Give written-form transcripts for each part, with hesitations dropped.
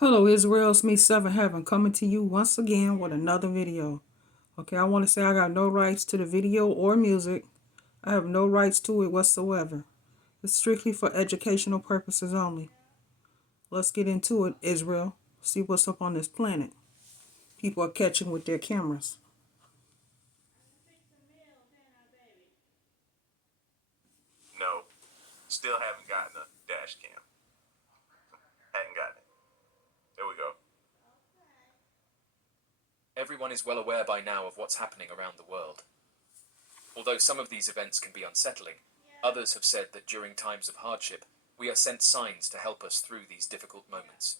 Hello Israel, it's me Seven Heaven coming to you once again with another video. Okay, I want to say I got no rights to the video or music. I have no rights to it whatsoever. It's strictly for educational purposes only. Let's get into it, Israel. See what's up on this planet. People are catching with their cameras. No, still haven't gotten a dash cam. Hadn't gotten it. There we go. Everyone is well aware by now of what's happening around the world. Although some of these events can be unsettling, others have said that during times of hardship, we are sent signs to help us through these difficult moments.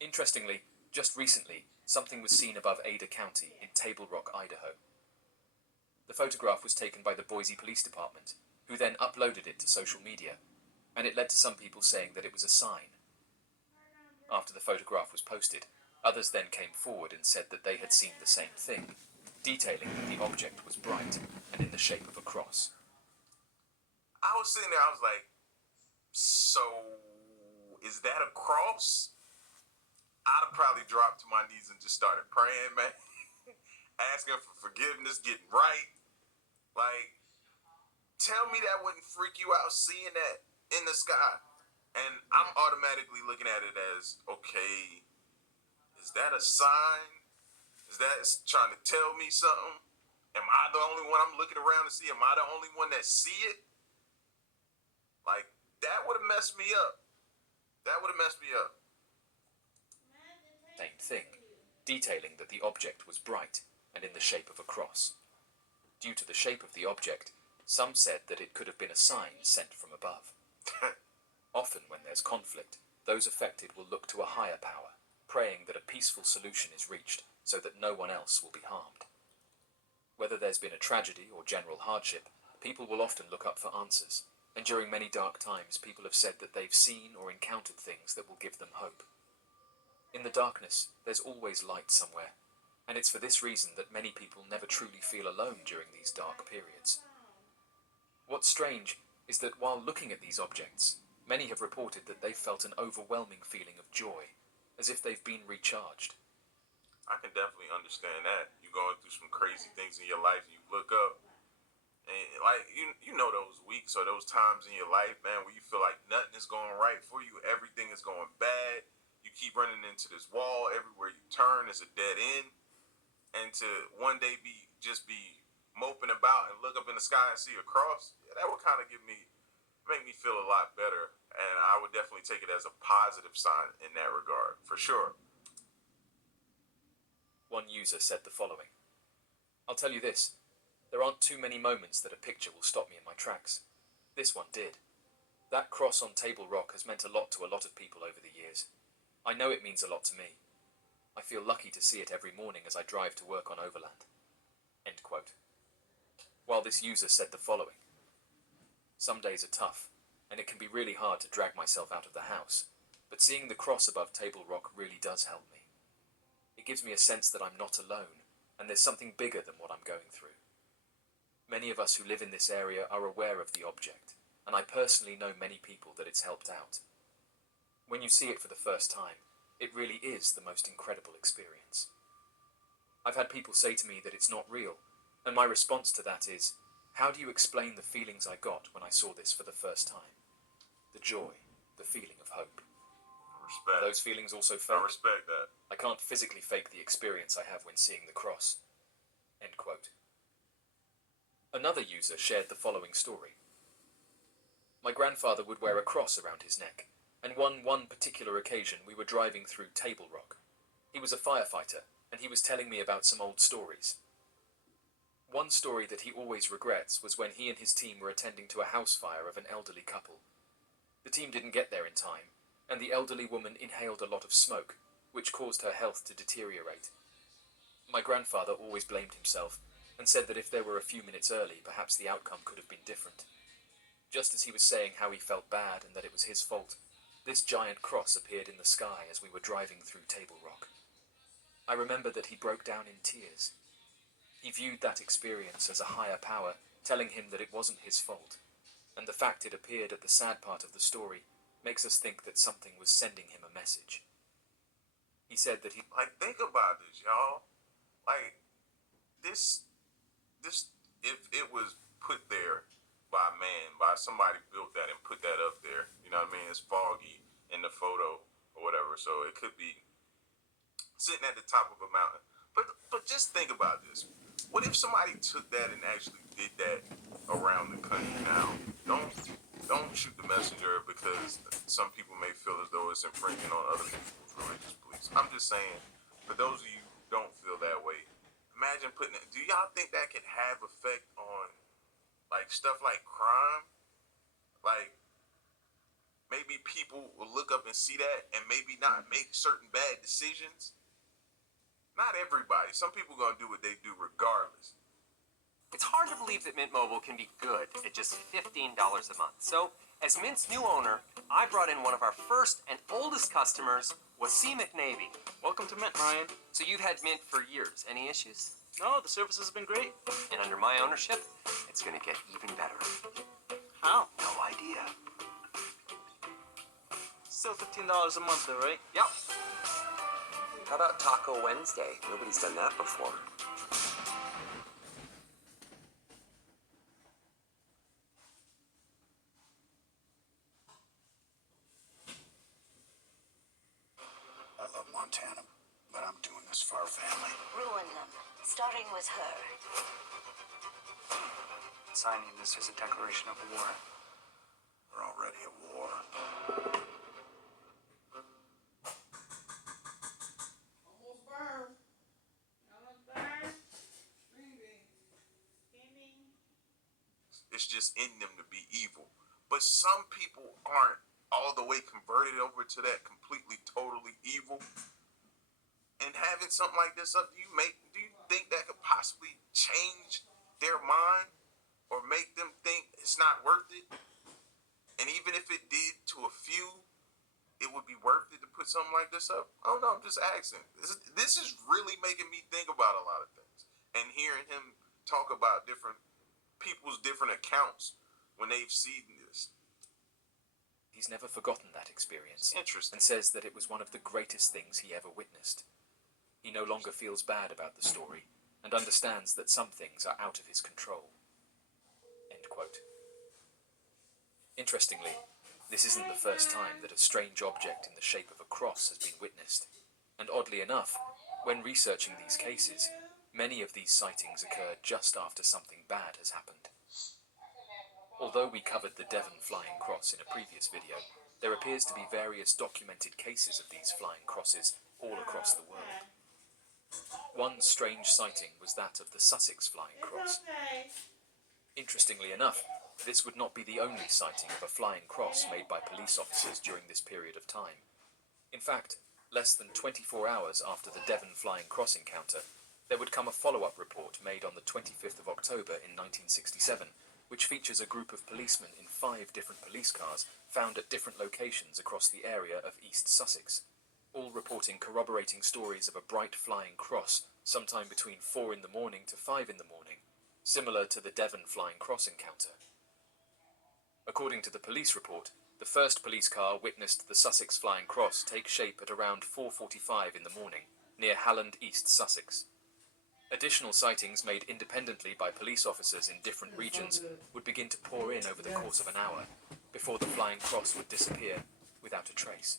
Interestingly, just recently, something was seen above Ada County in Table Rock, Idaho. The photograph was taken by the Boise Police Department, who then uploaded it to social media, and it led to some people saying that it was a sign. After the photograph was posted, others then came forward and said that they had seen the same thing, detailing that the object was bright and in the shape of a cross. I was sitting there, I was like, so is that a cross? I'd have probably dropped to my knees and just started praying, man. Asking for forgiveness, getting right. Like, tell me that wouldn't freak you out seeing that in the sky. And I'm automatically looking at it as, okay, is that a sign? Is that trying to tell me something? Am I the only one I'm looking around to see? Am I the only one that see it? Like, that would have messed me up. That would have messed me up. Same thing, detailing that the object was bright and in the shape of a cross. Due to the shape of the object, some said that it could have been a sign sent from above. Often when there's conflict, those affected will look to a higher power, praying that a peaceful solution is reached so that no one else will be harmed. Whether there's been a tragedy or general hardship, people will often look up for answers, and during many dark times people have said that they've seen or encountered things that will give them hope. In the darkness, there's always light somewhere, and it's for this reason that many people never truly feel alone during these dark periods. What's strange is that while looking at these objects, many have reported that they've felt an overwhelming feeling of joy, as if they've been recharged. I can definitely understand that. You're going through some crazy things in your life, and you look up, and like you know those weeks or those times in your life, man, where you feel like nothing is going right for you, everything is going bad. You keep running into this wall everywhere you turn. It's a dead end, and to one day be moping about and look up in the sky and see a cross, yeah, that would kind of make me feel a lot better, and I would definitely take it as a positive sign in that regard, for sure. One user said the following: "I'll tell you this, there aren't too many moments that a picture will stop me in my tracks. This one did. That cross on Table Rock has meant a lot to a lot of people over the years. I know it means a lot to me. I feel lucky to see it every morning as I drive to work on Overland." End quote. While this user said the following: "Some days are tough, and it can be really hard to drag myself out of the house, but seeing the cross above Table Rock really does help me. It gives me a sense that I'm not alone, and there's something bigger than what I'm going through. Many of us who live in this area are aware of the object, and I personally know many people that it's helped out. When you see it for the first time, it really is the most incredible experience. I've had people say to me that it's not real, and my response to that is, how do you explain the feelings I got when I saw this for the first time? The joy, the feeling of hope. Respect. Are those feelings also fake? I respect that. I can't physically fake the experience I have when seeing the cross." End quote. Another user shared the following story: "My grandfather would wear a cross around his neck, and one particular occasion we were driving through Table Rock. He was a firefighter, and he was telling me about some old stories. One story that he always regrets was when he and his team were attending to a house fire of an elderly couple. The team didn't get there in time, and the elderly woman inhaled a lot of smoke, which caused her health to deteriorate. My grandfather always blamed himself, and said that if they were a few minutes early, perhaps the outcome could have been different. Just as he was saying how he felt bad and that it was his fault, this giant cross appeared in the sky as we were driving through Table Rock. I remember that he broke down in tears. He viewed that experience as a higher power telling him that it wasn't his fault, and the fact it appeared at the sad part of the story makes us think that something was sending him a message. He said that he Like, think about this, y'all. Like, this, if it was put there by man, by somebody built that and put that up there, you know what I mean? It's foggy in the photo or whatever, so it could be sitting at the top of a mountain. But just think about this. What if somebody took that and actually did that around the country now? Don't shoot the messenger, because some people may feel as though it's infringing on other people's religious beliefs. I'm just saying, for those of you who don't feel that way, imagine putting it. Do y'all think that could have effect on like stuff like crime? Like, maybe people will look up and see that and maybe not make certain bad decisions. Not everybody. Some people gonna do what they do regardless. It's hard to believe that Mint Mobile can be good at just $15 a month. So, as Mint's new owner, I brought in one of our first and oldest customers, Wasim McNavy. Welcome to Mint, Ryan. So you've had Mint for years. Any issues? No, the service has been great. And under my ownership, it's going to get even better. How? No idea. Still $15 a month, though, right? Yep. How about Taco Wednesday? Nobody's done that before. I love Montana, but I'm doing this for our family. Ruin them, starting with her. Signing this is a declaration of war. We're already at war. Almost burned. Almost burned. It's just in them to be evil. But some people aren't all the way converted over to that completely, totally evil. And having something like this up, do you think that could possibly change their mind or make them think it's not worth it? And even if it did to a few, it would be worth it to put something like this up? I don't know, I'm just asking. This is really making me think about a lot of things. And hearing him talk about different people's different accounts when they've seen this. he's never forgotten that experience Interesting. and says that it was one of the greatest things he ever witnessed. He no longer feels bad about the story and understands that some things are out of his control. End quote. Interestingly, this isn't the first time that a strange object in the shape of a cross has been witnessed, and oddly enough, when researching these cases, many of these sightings occur just after something bad has happened. Although we covered the Devon flying cross in a previous video, there appears to be various documented cases of these flying crosses all across the world. One strange sighting was that of the Sussex flying cross. Interestingly enough, this would not be the only sighting of a flying cross made by police officers during this period of time. In fact, less than 24 hours after the Devon flying cross encounter, there would come a follow-up report made on the 25th of October in 1967, which features a group of policemen in 5 different police cars found at different locations across the area of East Sussex, all reporting corroborating stories of a bright flying cross sometime between 4 in the morning to 5 in the morning, similar to the Devon flying cross encounter. According to the police report, the first police car witnessed the Sussex flying cross take shape at around 4:45 in the morning, near Halland, East Sussex. Additional sightings made independently by police officers in different regions would begin to pour in over the course of an hour, before the flying cross would disappear without a trace.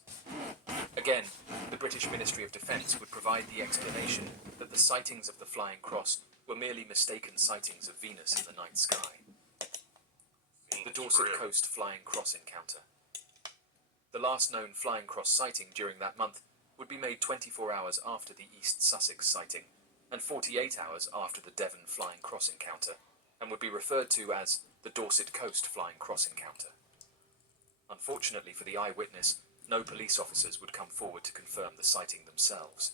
Again, the British Ministry of Defence would provide the explanation that the sightings of the flying cross were merely mistaken sightings of Venus in the night sky. The Dorset Coast flying cross encounter. The last known flying cross sighting during that month would be made 24 hours after the East Sussex sighting, and 48 hours after the Devon flying cross encounter, and would be referred to as the Dorset Coast flying cross encounter. Unfortunately for the eyewitness, no police officers would come forward to confirm the sighting themselves.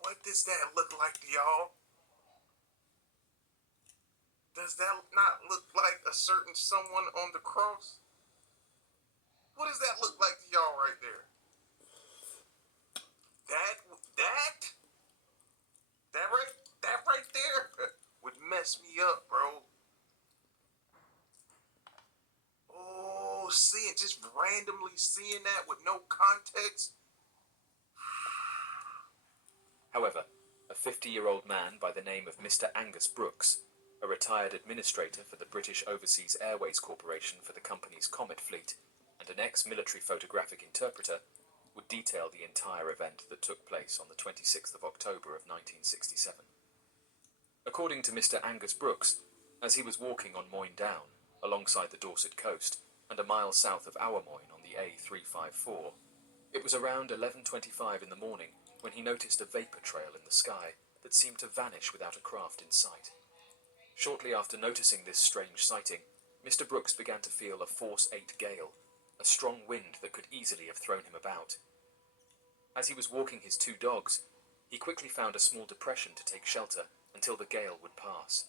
What does that look like to y'all? Does that not look like a certain someone on the cross? What does that look like to y'all right there? That right there would mess me up, bro. Oh, just randomly seeing that with no context. However, a 50-year-old man by the name of Mr. Angus Brooks, a retired administrator for the British Overseas Airways Corporation for the company's Comet fleet, and an ex-military photographic interpreter, would detail the entire event that took place on the 26th of October of 1967. According to Mr. Angus Brooks, as he was walking on Moyne Down, alongside the Dorset coast, and a mile south of Awermoyne on the A354, it was around 11:25 in the morning when he noticed a vapour trail in the sky that seemed to vanish without a craft in sight. Shortly after noticing this strange sighting, Mr. Brooks began to feel a force 8 gale, a strong wind that could easily have thrown him about. As he was walking his 2 dogs, he quickly found a small depression to take shelter until the gale would pass.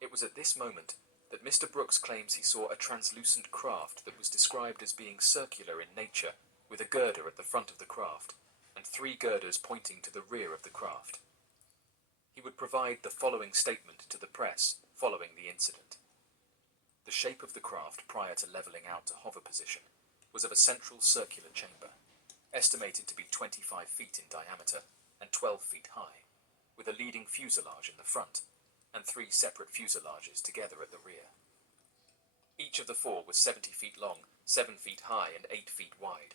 It was at this moment that Mr. Brooks claims he saw a translucent craft that was described as being circular in nature, with a girder at the front of the craft, and 3 girders pointing to the rear of the craft. He would provide the following statement to the press following the incident. The shape of the craft prior to levelling out to hover position was of a central circular chamber, estimated to be 25 feet in diameter and 12 feet high, with a leading fuselage in the front and 3 separate fuselages together at the rear. Each of the 4 was 70 feet long, 7 feet high and 8 feet wide.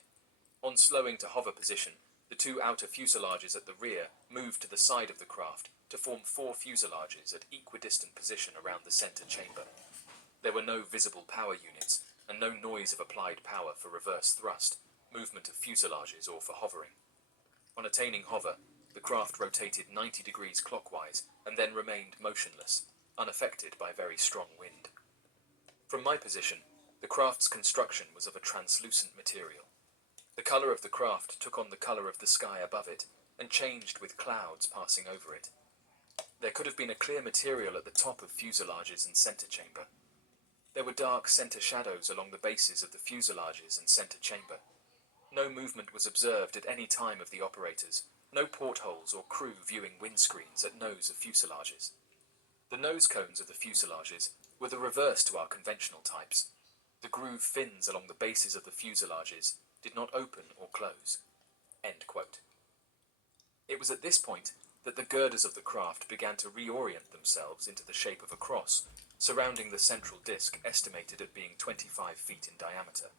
On slowing to hover position, the 2 outer fuselages at the rear moved to the side of the craft to form 4 fuselages at equidistant position around the centre chamber. There were no visible power units and no noise of applied power for reverse thrust, movement of fuselages or for hovering. On attaining hover, the craft rotated 90 degrees clockwise and then remained motionless, unaffected by very strong wind. From my position, the craft's construction was of a translucent material. The colour of the craft took on the colour of the sky above it and changed with clouds passing over it. There could have been a clear material at the top of fuselages and centre chamber. There were dark centre shadows along the bases of the fuselages and centre chamber. No movement was observed at any time of the operators, no portholes or crew viewing windscreens at nose of fuselages. The nose cones of the fuselages were the reverse to our conventional types. The groove fins along the bases of the fuselages did not open or close." End quote. It was at this point that the girders of the craft began to reorient themselves into the shape of a cross, surrounding the central disc estimated at being 25 feet in diameter.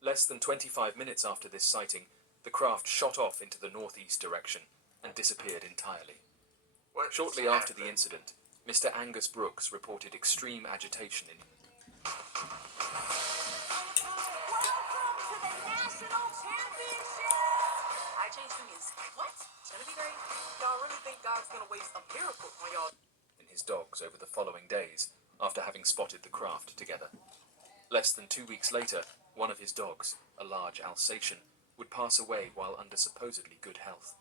Less than 25 minutes after this sighting, the craft shot off into the northeast direction and disappeared entirely. What Shortly just after the happened? incident, Mr. Angus Brooks reported extreme agitation in Welcome to the National Championship! IJ's music. What? It's gonna be great. Y'all really think God's gonna waste a miracle on y'all? his dogs over the following days after having spotted the craft together. Less than 2 weeks later, one of his dogs, a large Alsatian, would pass away while under supposedly good health.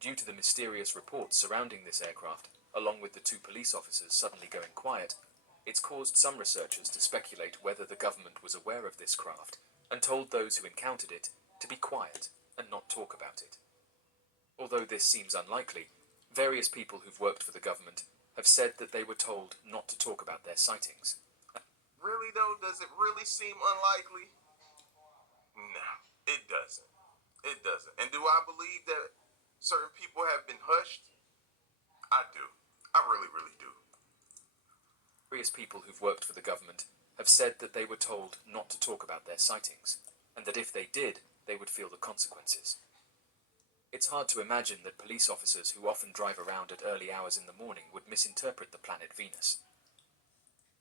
Due to the mysterious reports surrounding this aircraft, along with the 2 police officers suddenly going quiet, it's caused some researchers to speculate whether the government was aware of this craft and told those who encountered it to be quiet and not talk about it. Although this seems unlikely, various people who've worked for the government have said that they were told not to talk about their sightings. Really though, does it really seem unlikely? No, it doesn't. It doesn't. And do I believe that certain people have been hushed? I do. I really, really do. Various people who've worked for the government have said that they were told not to talk about their sightings, and that if they did, they would feel the consequences. It's hard to imagine that police officers who often drive around at early hours in the morning would misinterpret the planet Venus.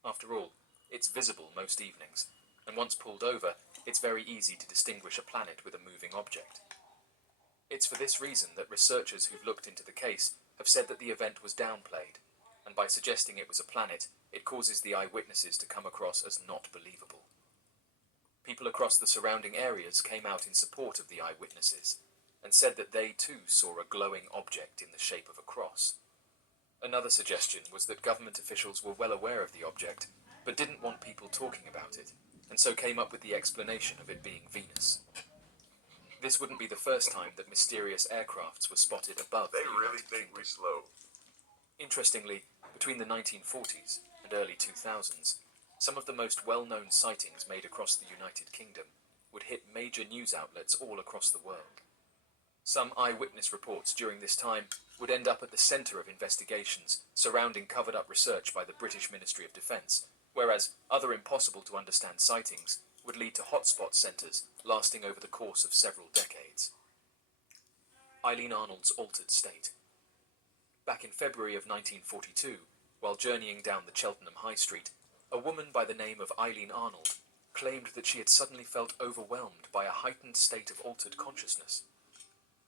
After all, it's visible most evenings, and once pulled over, it's very easy to distinguish a planet with a moving object. It's for this reason that researchers who've looked into the case have said that the event was downplayed, and by suggesting it was a planet, it causes the eyewitnesses to come across as not believable. People across the surrounding areas came out in support of the eyewitnesses, and said that they too saw a glowing object in the shape of a cross. Another suggestion was that government officials were well aware of the object, but didn't want people talking about it, and so came up with the explanation of it being Venus. This wouldn't be the first time that mysterious aircrafts were spotted above They the really United think Kingdom. we're slow. Interestingly, between the 1940s and early 2000s, some of the most well-known sightings made across the United Kingdom would hit major news outlets all across the world. Some eyewitness reports during this time would end up at the centre of investigations surrounding covered-up research by the British Ministry of Defence, whereas other impossible-to-understand sightings would lead to hotspot centres lasting over the course of several decades. Eileen Arnold's altered state. Back in February of 1942, while journeying down the Cheltenham High Street, a woman by the name of Eileen Arnold claimed that she had suddenly felt overwhelmed by a heightened state of altered consciousness.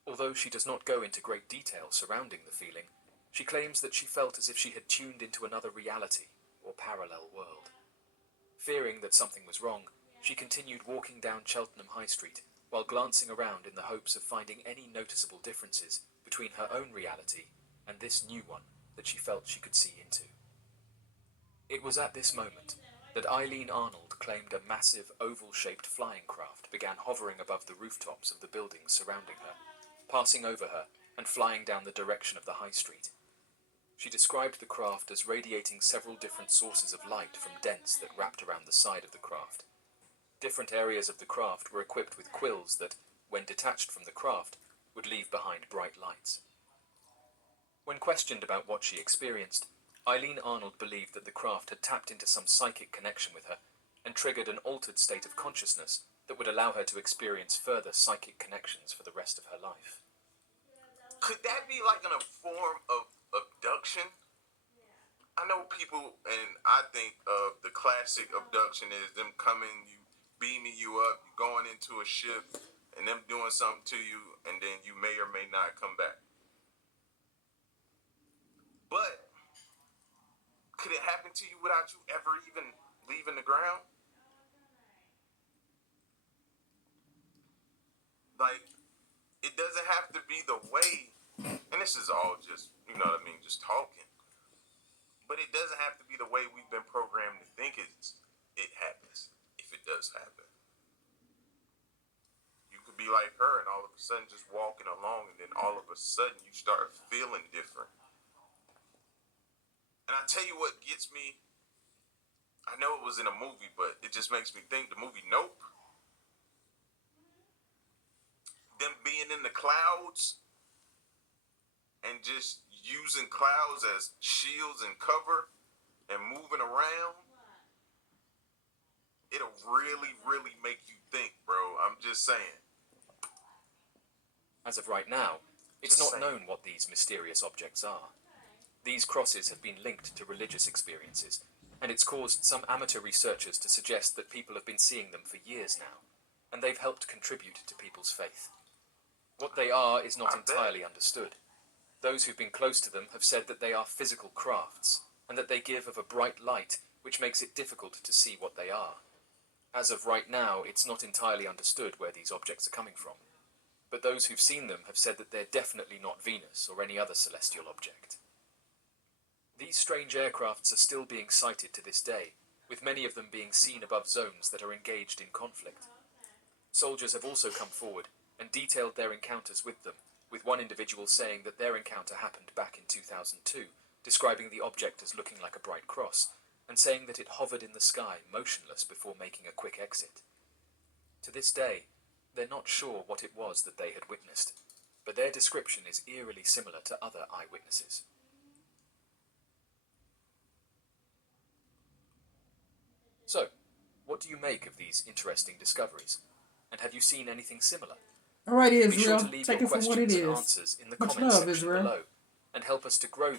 Although she does not go into great detail surrounding the feeling, she claims that she felt as if she had tuned into another reality or parallel world. Fearing that something was wrong, she continued walking down Cheltenham High Street while glancing around in the hopes of finding any noticeable differences between her own reality and this new one that she felt she could see into. It was at this moment that Eileen Arnold claimed a massive oval-shaped flying craft began hovering above the rooftops of the buildings surrounding her, passing over her and flying down the direction of the high street. She described the craft as radiating several different sources of light from dents that wrapped around the side of the craft. Different areas of the craft were equipped with quills that, when detached from the craft, would leave behind bright lights. When questioned about what she experienced, Eileen Arnold believed that the craft had tapped into some psychic connection with her and triggered an altered state of consciousness that would allow her to experience further psychic connections for the rest of her life. Could that be like in a form of abduction? I know people, and I think the classic abduction is them coming, you beaming you up, you going into a ship, and them doing something to you, and then you may or may not come back. But could it happen to you without you ever even leaving the ground? Like, it doesn't have to be the way, and this is all just, you know what I mean, just talking. But it doesn't have to be the way we've been programmed to think it happens, if it does happen. You could be like her and all of a sudden just walking along, and then all of a sudden you start feeling different. And I tell you what gets me, I know it was in a movie, but it just makes me think, the movie Nope. Them being in the clouds and just using clouds as shields and cover and moving around, it'll really, really make you think, bro. I'm just saying. As of right now, it's not known what these mysterious objects are. These crosses have been linked to religious experiences, and it's caused some amateur researchers to suggest that people have been seeing them for years now, and they've helped contribute to people's faith. What they are is not entirely understood. Those who've been close to them have said that they are physical crafts, and that they give of a bright light, which makes it difficult to see what they are. As of right now, it's not entirely understood where these objects are coming from, but those who've seen them have said that they're definitely not Venus or any other celestial object. These strange aircrafts are still being sighted to this day, with many of them being seen above zones that are engaged in conflict. Soldiers have also come forward and detailed their encounters with them, with one individual saying that their encounter happened back in 2002, describing the object as looking like a bright cross, and saying that it hovered in the sky, motionless, before making a quick exit. To this day, they're not sure what it was that they had witnessed, but their description is eerily similar to other eyewitnesses. So, what do you make of these interesting discoveries? And have you seen anything similar? All right, Be sure Israel. to leave Take your it for what it questions and is. answers in the Much comments love, section Israel. below, and help us to grow this